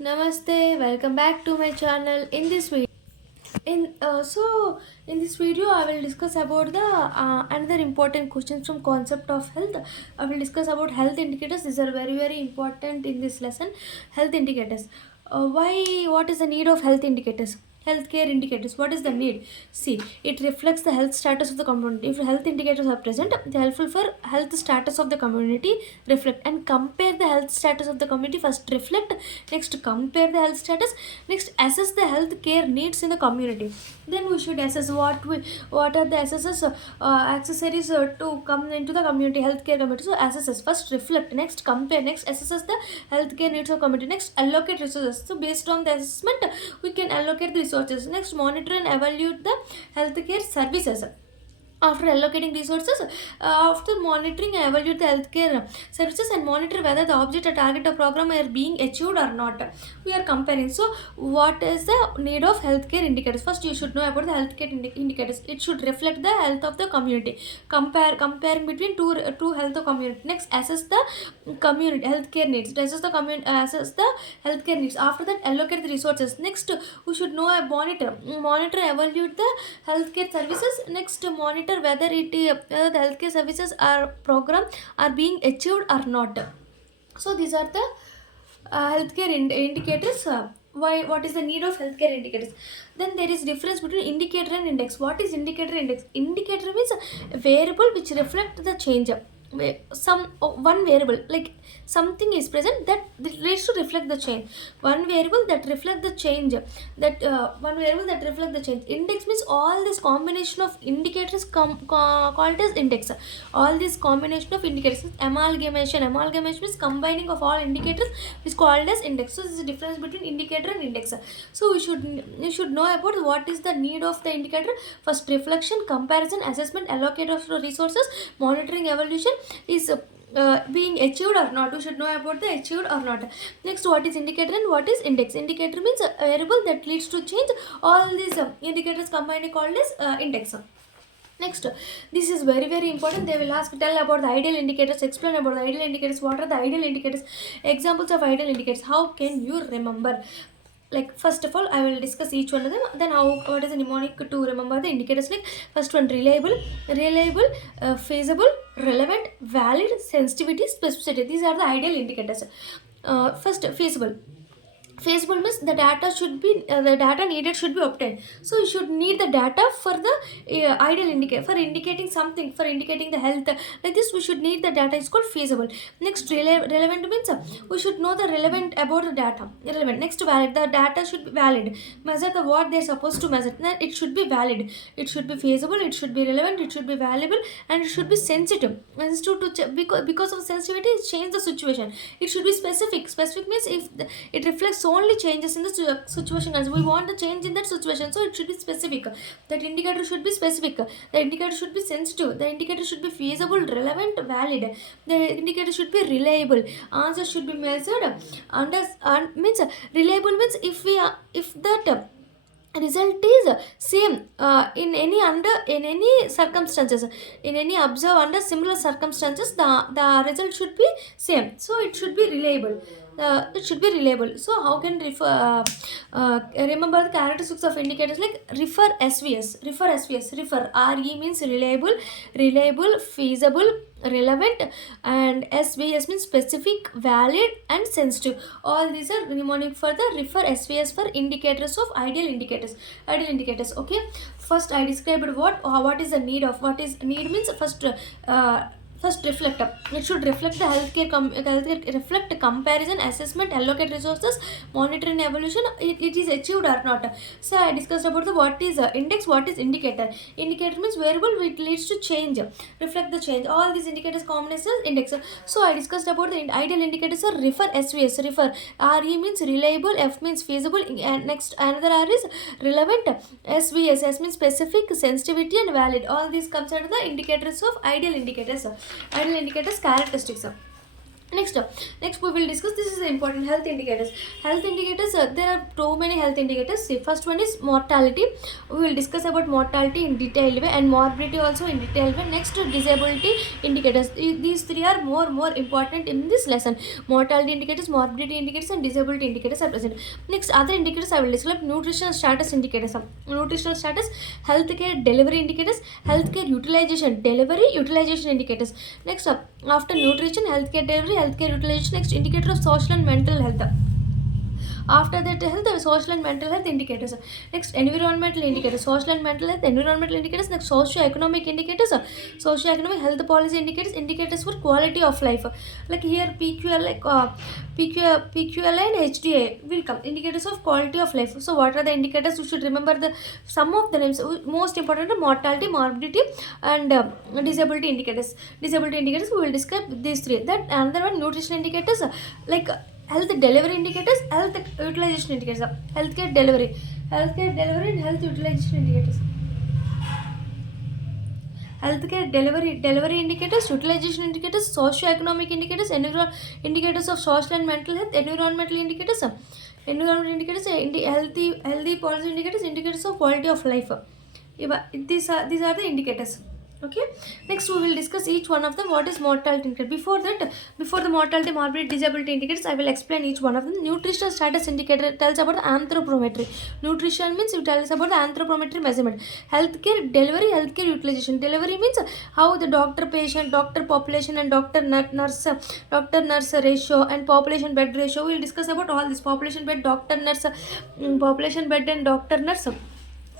Namaste, welcome back to my channel. In this video, I will discuss about the another important questions from concept of health. I will discuss about health indicators. These are very important in this lesson. Health indicators. Why? What is the need of health indicators? Healthcare indicators. What is the need? See, it reflects the health status of the community. If health indicators are present, they are helpful for health status of the community. Reflect and compare the health status of the community. First reflect, next compare the health status, next assess the health care needs in the community. Then we should assess what are the assesses accessories to come into the community healthcare community. So assesses, first reflect, next compare, next assesses the healthcare needs of community, next allocate resources. So based on the assessment, we can allocate the resources. Next monitor and evaluate the healthcare services. After allocating resources, after monitoring and evaluate the healthcare services and monitor whether the object or target of program are being achieved or not, we are comparing. So what is the need of healthcare indicators? First you should know about the healthcare indicators. It should reflect the health of the community. Comparing between two health of community. Next assess the community healthcare needs. Assess the healthcare needs. After that allocate the resources. Next we should know a monitor evaluate the healthcare services. Next monitor whether the healthcare services are program are being achieved or not. So these are the healthcare indicators. What is the need of healthcare indicators? Then there is difference between indicator and index. What is indicator index? Indicator means a variable which reflect the change. One variable, like something is present that leads to reflect the change. One variable that reflect the change. One variable that reflect the change. Index means all this combination of indicators called as index. All this combination of indicators. Amalgamation means combining of all indicators is called as index. So this is the difference between indicator and index. So you should know about what is the need of the indicator. First reflection, comparison, assessment, allocate of resources, monitoring, evaluation is being achieved or not. We should know about the achieved or not. Next, what is indicator and what is index? Indicator means a variable that leads to change. All these indicators combined called as index. Next, this is very important. They will ask, tell about the ideal indicators, explain about the ideal indicators. What are the ideal indicators? Examples of ideal indicators. How can you remember? Like first of all, I will discuss each one of them. Then what is the mnemonic to remember the indicators? Like first one, reliable, feasible, relevant, valid, sensitivity, specificity. These are the ideal indicators. First, feasible means the data needed should be obtained. So you should need the data for the ideal indicator, for indicating something, for indicating the health. Like this we should need the data is called feasible. Next, relevant means we should know the relevant about the data. Relevant. Next, valid, the data should be valid, measure the what they're supposed to measure. Then it should be valid, it should be feasible, it should be relevant, it should be valuable, and it should be sensitive. Because of sensitivity it change the situation. It should be specific means if it reflects only changes in the situation as we want the change in that situation. So it should be specific. That indicator should be specific. The indicator should be sensitive. The indicator should be feasible, relevant, valid. The indicator should be reliable. Answer should be measured. Means reliable means if that result is same in any circumstances, in any observe under similar circumstances, the result should be same. So it should be reliable. It should be reliable. So how can remember the characteristics of indicators? Like refer SVS. Refer RE means reliable, feasible, relevant, and SVS means specific, valid, and sensitive. All these are mnemonic for the refer SVS for indicators of ideal indicators. Okay, first I described what is the need of. What is need means first reflect. It should reflect the healthcare reflect comparison, assessment, allocate resources, monitor and evaluation. It is achieved or not. So I discussed about the what is index, what is indicator. Indicator means variable which leads to change, reflect the change. All these indicators combinations index. So I discussed about the ideal indicators are refer SVS. Refer RE means reliable, F means feasible, and next another R is relevant, SVS, S means specific, sensitivity, and valid. All these comes under the indicators of ideal indicators. Ideal indicators characteristics. Next we will discuss, this is the important health indicators. Health indicators, there are too many health indicators. See, first one is mortality. We will discuss about mortality in detailed way, and morbidity also in detailed way. Next, disability indicators. These three are more important in this lesson. Mortality indicators, morbidity indicators, and disability indicators are present. Next, other indicators I will describe. Nutritional status indicators. Nutritional status, healthcare delivery indicators, healthcare utilization, delivery utilization indicators. Next up, after nutrition, healthcare delivery, healthcare utilization. Next, indicator of social and mental health. After that, health, social and mental health indicators. Next, environmental indicators, social and mental health, environmental indicators. Next, socio-economic indicators, socio-economic health policy indicators, indicators for quality of life. Like here, PQL, like PQLI and HDA will come. Indicators of quality of life. So, what are the indicators? You should remember the some of the names. Most important are mortality, morbidity, and disability indicators. Disability indicators, we will discuss these three. That another one, nutrition indicators, like health delivery indicators, health utilization indicators, healthcare delivery and health utilization indicators. Healthcare delivery indicators, utilization indicators, socio-economic indicators, indicators of social and mental health, environmental indicators, healthy policy indicators, indicators of quality of life. These are the indicators. Okay, next we will discuss each one of them. What is mortality indicator? Before the mortality, morbidity, disability indicators, I will explain each one of them. Nutritional status indicator tells about the anthropometry. Nutrition means it tells about the anthropometry measurement. Healthcare delivery, healthcare utilization. Delivery means how the doctor population, and doctor nurse ratio, and population bed ratio. We will discuss about all this: population bed, doctor nurse, population bed and doctor nurse,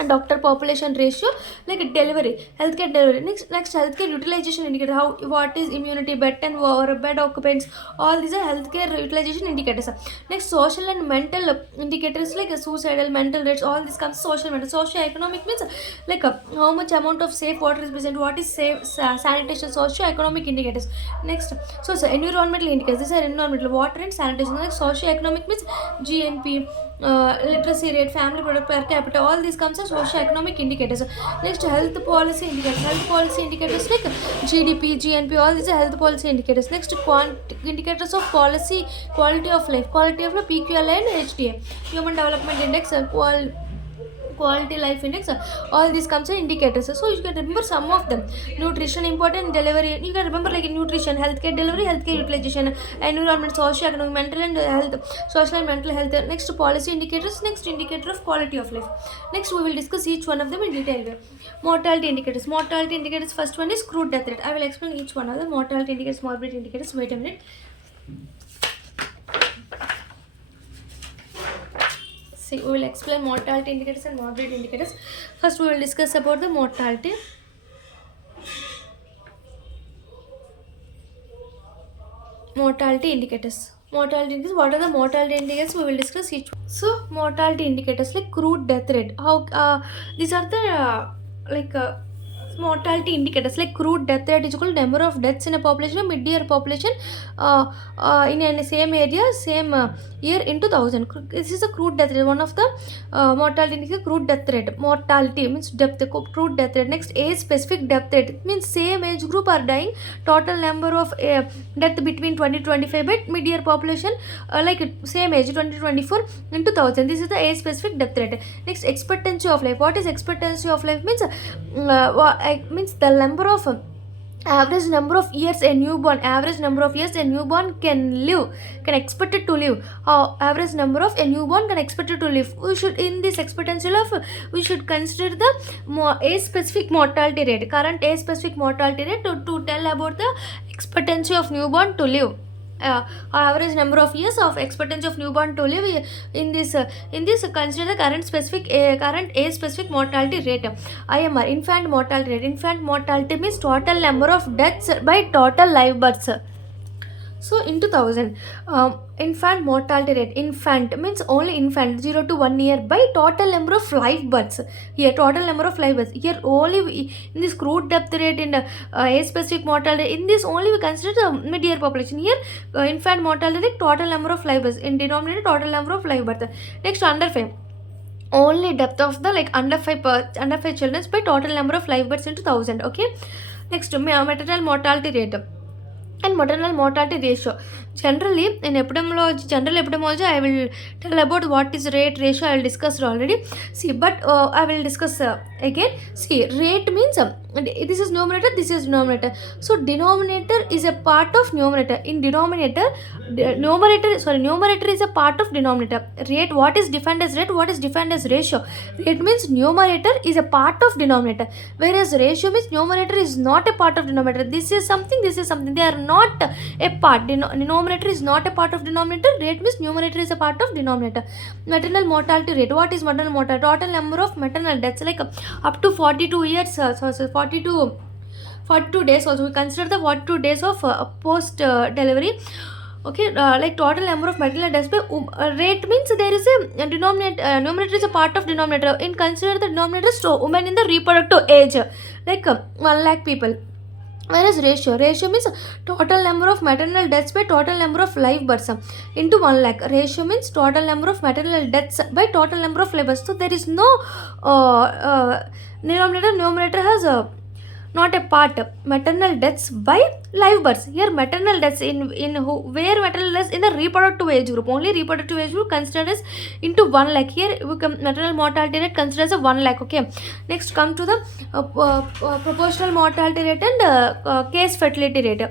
and doctor population ratio. Like delivery, healthcare delivery. Next, healthcare utilization indicator, how what is immunity, bed and or bed occupants. All these are healthcare utilization indicators. Next, social and mental indicators, like suicidal, mental rates. All this comes social, mental. Socio-economic means like how much amount of safe water is present, what is safe sanitation. Socio-economic indicators. Next, so environmental indicators, these are environmental, water and sanitation. Like socio-economic means GNP, literacy rate, family product per capita. All these comes as socio-economic indicators. Next, health policy indicators. Health policy indicators like GDP, GNP. All these are health policy indicators. Next, indicators of policy, quality of life, PQLI and HDA, Human Development Index, quality life index. All these comes as indicators. So you can remember some of them. Nutrition important, delivery you can remember, like nutrition, healthcare delivery, healthcare utilization, environment, social, economic, mental and health, social and mental health. Next, policy indicators. Next, indicator of quality of life. Next, we will discuss each one of them in detail way. Mortality indicators, first one is crude death rate. I will explain each one of the mortality indicators, morbidity indicators. Wait a minute. See, we will explain mortality indicators and morbidity indicators. First, we will discuss about the mortality. Mortality indicators. What are the mortality indicators? We will discuss each one. So, mortality indicators like crude death rate. How these are the mortality indicators, like crude death rate is equal to number of deaths in a population, mid-year population, in a same area, same year into 1000. This is a crude death rate. One of the mortality indicator, crude death rate. Mortality means depth, crude death rate. Next, age specific death rate means same age group are dying. Total number of death between 2025 by mid-year population, like same age 2024 into 1000. This is the age specific death rate. Next, expectancy of life. What is expectancy of life? Means the number of average number of years a newborn can live, can expected to live. Average number of a newborn can expected to live. We should, in this expectancy of, we should consider the age specific mortality rate, current age specific mortality rate, to tell about the expectancy of newborn to live. Average number of years of expectancy of newborn to live. In this consider the current age specific mortality rate. IMR, infant mortality rate. Infant mortality means total number of deaths by total live births. So in 2000, infant mortality rate. Infant means only infant 0 to 1 year by total number of live births. Here total number of live births. Here only in this crude death rate, in age specific mortality, in this only we consider the mid-year population. Here infant mortality rate, total number of live births. In denominator, total number of live births. Next, under 5. Only depth of the under 5 children by total number of live births into 1000. Okay. Next, maternal mortality rate. and maternal mortality ratio. Generally in epidemiology, general epidemiology, I will tell about what is rate ratio. I will discuss already. See, but I will discuss again. See, rate means this is numerator, this is denominator. So denominator is a part of numerator. In denominator, numerator is a part of denominator. Rate, what is defined as rate, what is defined as ratio? Rate means numerator is a part of denominator, whereas ratio means numerator is not a part of denominator. This is something, this is something, they are not a part. Denominator is not a part of denominator. Rate means numerator is a part of denominator. Maternal mortality rate, what is maternal mortality? Total number of maternal deaths, like up to 42 years, 42 days also. We consider the 42 days of post delivery. Okay, like total number of maternal deaths by rate means there is a denominator, numerator is a part of denominator. In consider the denominator, so women in the reproductive age, like 1 lakh people. Whereas ratio means total number of maternal deaths by total number of live births into 1 lakh. Ratio means total number of maternal deaths by total number of live births. So there is no numerator has not a part. Maternal deaths by live births. Here maternal deaths where maternal deaths in the reproductive age group, only reproductive age group considered as into 1 lakh. Here maternal mortality rate considered as a 1 lakh. Okay, next come to the proportional mortality rate and case fertility rate.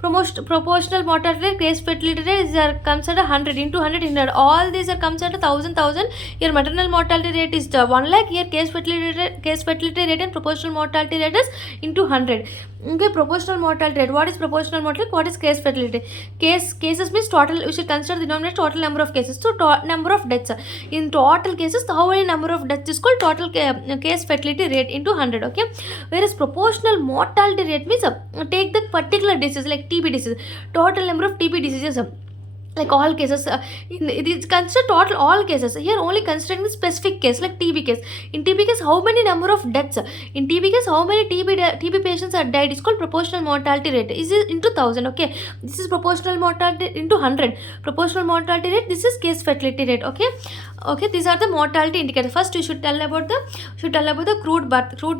Proportional mortality rate, case fertility rate are considered 100 into 100 in 100. All these are considered 1000. Here maternal mortality rate is 1 lakh. Here case fertility rate and proportional mortality rate is into 100. Okay, proportional mortality rate. What is proportional mortality? What is case fertility? Cases means total. We should consider the denominator total number of cases. So number of deaths. In total cases, how many number of deaths is called total case fertility rate into 100. Okay, whereas proportional mortality rate means take the particular disease like TB disease. Total number of TB diseases. Like all cases, it is considered total all cases. Here only considering the specific case like TB case. In TB case, how many number of deaths? In TB case, how many TB patients are died is called proportional mortality rate. Is it into 1000? Okay, this is proportional mortality into 100. Proportional mortality rate. This is case fertility rate. Okay, these are the mortality indicators. First, you should tell about the crude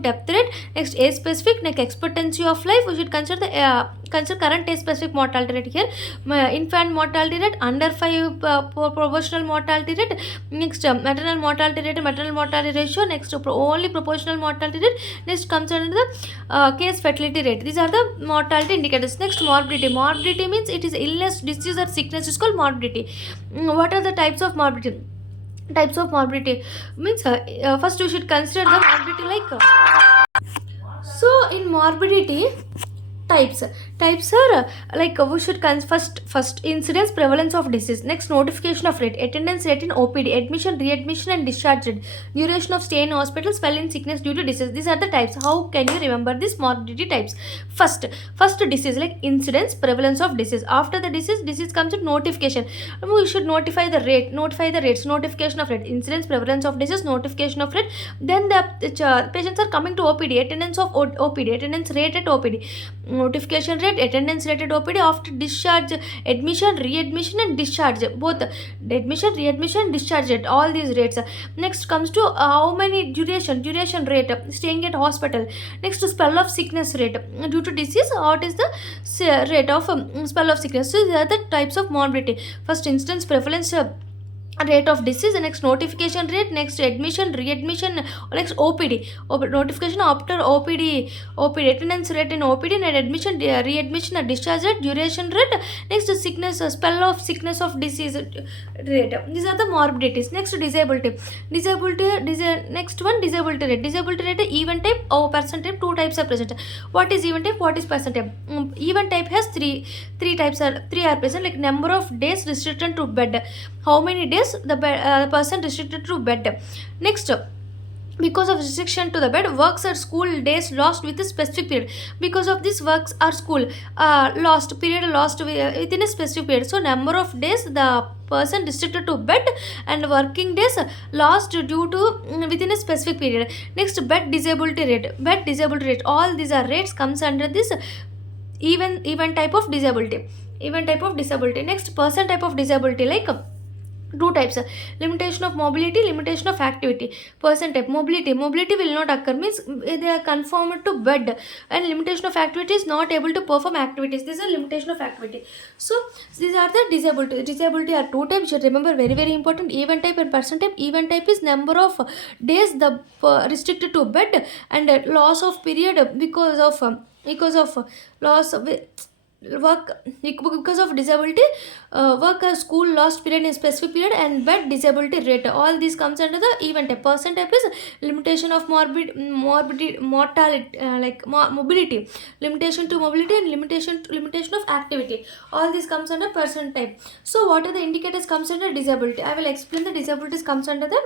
death rate. Next, age specific. Next, expectancy of life. We should consider the consider current age specific mortality rate. Here, infant mortality rate, under 5 proportional mortality rate. Next, maternal mortality rate and maternal mortality ratio. Next, only proportional mortality rate. Next comes under the case fertility rate. These are the mortality indicators. Next, morbidity. Morbidity means it is illness, disease or sickness is called morbidity. What are the types of morbidity? Types of morbidity means first you should consider the morbidity like so in morbidity types are like we should first incidence prevalence of disease. Next, notification of rate, attendance rate in OPD, admission, readmission and discharge rate, duration of stay in hospital, spell in sickness due to disease. These are the types. How can you remember these morbidity types? First disease like incidence prevalence of disease. After the disease comes with notification. We should notify the rates, notification of rate, incidence prevalence of disease, notification of rate. Then the patients are coming to OPD, attendance of OPD, attendance rate at OPD, notification rate, attendance rate at OPD. After discharge, admission, readmission and discharge, both admission, readmission, discharge rate, all these rates. Next comes to how many duration rate, staying at hospital. Next, spell of sickness rate due to disease. What is the rate of spell of sickness? So these are the types of morbidity. First, instance prevalence rate of disease. Next, notification rate. Next, admission, readmission. Next, OPD notification after OPD attendance rate in OPD and admission, readmission and discharge rate, duration rate. Next, sickness, spell of sickness of disease rate. These are the morbidities. Next, disability. Next one, disability rate. Disability rate, event type or person type. Two types are present. What is event type, what is person type? Event type has three types are present, like number of days restricted to bed. How many days the person restricted to bed. Next, because of restriction to the bed, works or school days lost with a specific period. Because of this, works or school lost within a specific period. So number of days the person restricted to bed and working days lost due to within a specific period. Next, bed disability rate. All these are rates comes under this even type of disability. Next, person type of disability like two types: limitation of mobility, limitation of activity. Person type: mobility will not occur, means they are conformed to bed, and limitation of activity is not able to perform activities. This is a limitation of activity. So these are the disability are two types. You should remember, very very important: event type and person type. Event type is number of days the restricted to bed, and loss of period because of loss of work, because of disability, work or school lost period in specific period, and bed disability rate. All these comes under the event type. Person type is limitation of morbidity, mortality, mobility, limitation to mobility, and limitation of activity. All this comes under person type. So what are the indicators comes under disability? I will explain the disabilities comes under the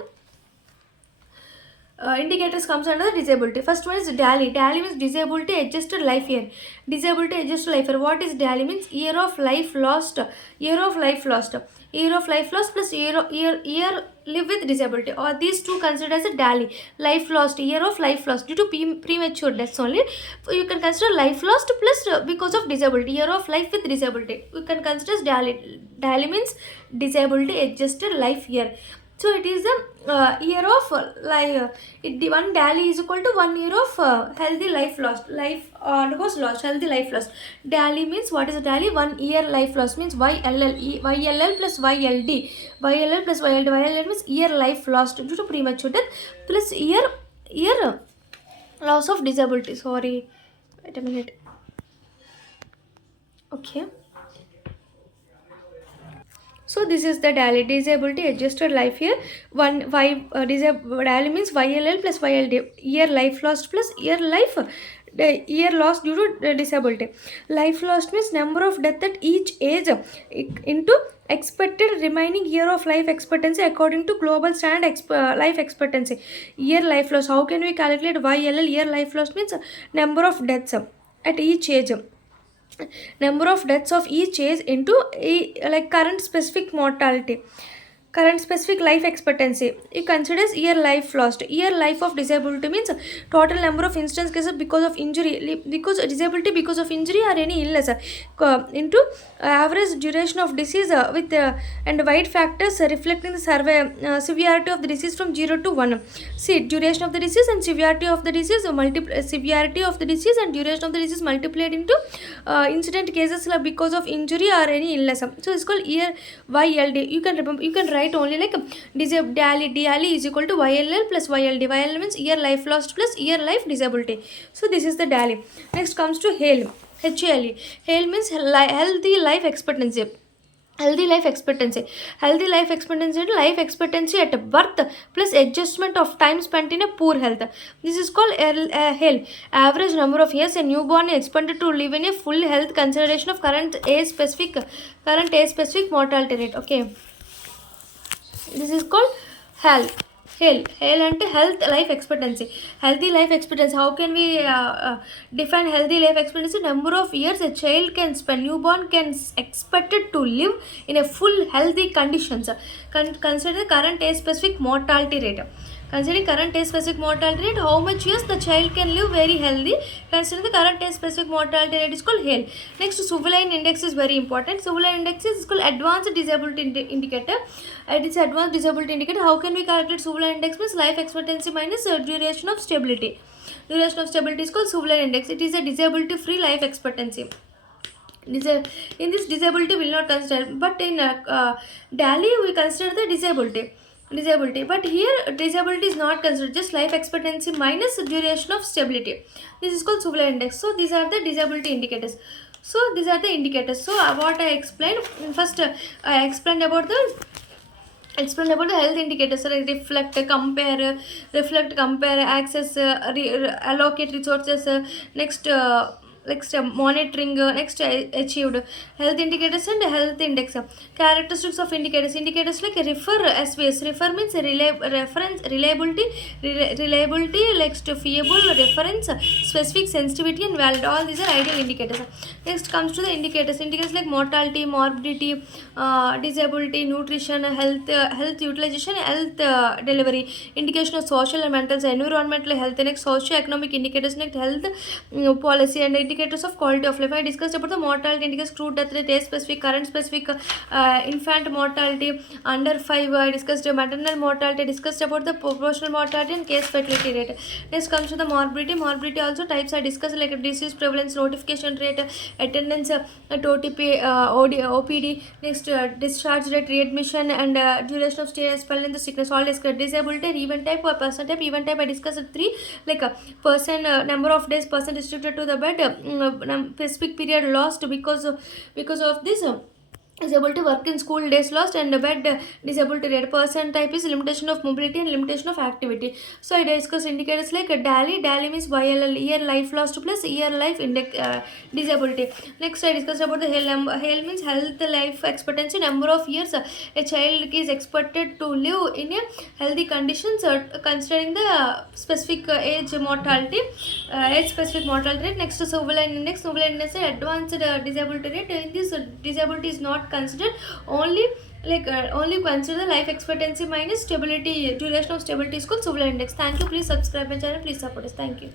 indicators comes under the disability. First one is DALY. DALY means disability adjusted life year. Disability adjusted life year. What is DALY means? Year of life lost. Year of life lost. Year of life lost plus year live with disability. Or these two considered as a DALY. Life lost. Year of life lost due to premature deaths only. You can consider life lost plus because of disability. Year of life with disability. You can consider as DALY. DALY means disability adjusted life year. So it is the year of one DALY is equal to 1 year of healthy life lost. Life was lost, healthy life lost. DALY means, what is a DALY? 1 year life lost means YLL plus YLD. YLL plus YLD. YLL means year life lost due to premature death plus year loss of disability. Sorry, wait a minute. Okay. So this is the DALY, disability adjusted life year. DALY means YLL plus YLD, year life lost plus year lost due to disability. Life lost means number of death at each age into expected remaining year of life expectancy according to global standard life expectancy. Year life loss. How can we calculate YLL? Year life loss means number of deaths at each age. Number of deaths of each age into current specific mortality, current specific life expectancy. It considers year life lost. Year life of disability means total number of instance cases because of injury, because disability because of injury or any illness, into average duration of disease with and wide factors reflecting the severity of the disease from 0 to 1. See, duration of the disease and severity of the disease, severity of the disease and duration of the disease multiplied into incident cases because of injury or any illness. So it's called year YLD. You can remember, you can write only like DALY is equal to YLL plus YLD. YLL means year life lost plus year life disability. So this is the DALY. Next comes to HALE. HALE. HALE means healthy life expectancy. Healthy life expectancy. Healthy life expectancy and life expectancy at birth plus adjustment of time spent in a poor health. This is called HALE. Average number of years a newborn is expected to live in a full health consideration of current age specific mortality rate. Okay. This is called HALE. HALE and health life expectancy. Healthy life expectancy. How can we define healthy life expectancy? Number of years a child can spend, newborn can expected to live in a full healthy conditions. Consider the current age specific mortality rate. Considering current age specific mortality rate, how much years the child can live very healthy. Consider the current age specific mortality rate is called HALE. Next, Suvaline index is very important. Suvaline index is called advanced disability indicator. It is advanced disability indicator. How can we calculate Suvaline index? Means life expectancy minus duration of stability. Duration of stability is called Suvaline index. It is a disability free life expectancy. In this, disability will not consider, but in DALY we consider the disability, but here disability is not considered, just life expectancy minus duration of stability. This is called Suvaline index. So these are the disability indicators. So these are the indicators. So what I explained first, I explained about the health indicators like reflect, compare, access, allocate resources, next monitoring, next achieved. Health indicators and health index. Characteristics of indicators. Indicators like refer, SVS. Refer means reference, reliability, next fiable, reference, specific, sensitivity and valid. All these are ideal indicators. Next comes to the indicators. Indicators like mortality, morbidity, disability, nutrition, health utilization, health delivery. Indication of social and mental, environmental health. Next socio-economic indicators, next health policy, and indicators of quality of life. I discussed about the mortality indicators, crude death rate, age specific, current specific, infant mortality under 5. I discussed maternal mortality, discussed about the proportional mortality and case fatality rate. Next comes to the morbidity also types I discussed, like disease prevalence, notification rate, attendance at OTP, OPD. Next discharge rate, readmission, and duration of stay, spell in the sickness, all discussed. Disability, event type or person type. Event type I discussed 3, like a person, number of days person restricted to the bed, specific period lost because of this. Is able to work in school, days lost, and bed disability rate. Person type is limitation of mobility and limitation of activity. So I discuss indicators like DALY means YLL, year life lost plus year life index, disability. Next I discussed about the HALE means health life expectancy, number of years a child is expected to live in a healthy conditions, considering the specific age mortality, age specific mortality rate. Next Suvaline index. Suvaline index is advanced disability rate. In this disability is not considered, only only consider the life expectancy minus stability, duration of stability is called Suvaline index. Thank you. Please subscribe my channel. Please support us. Thank you.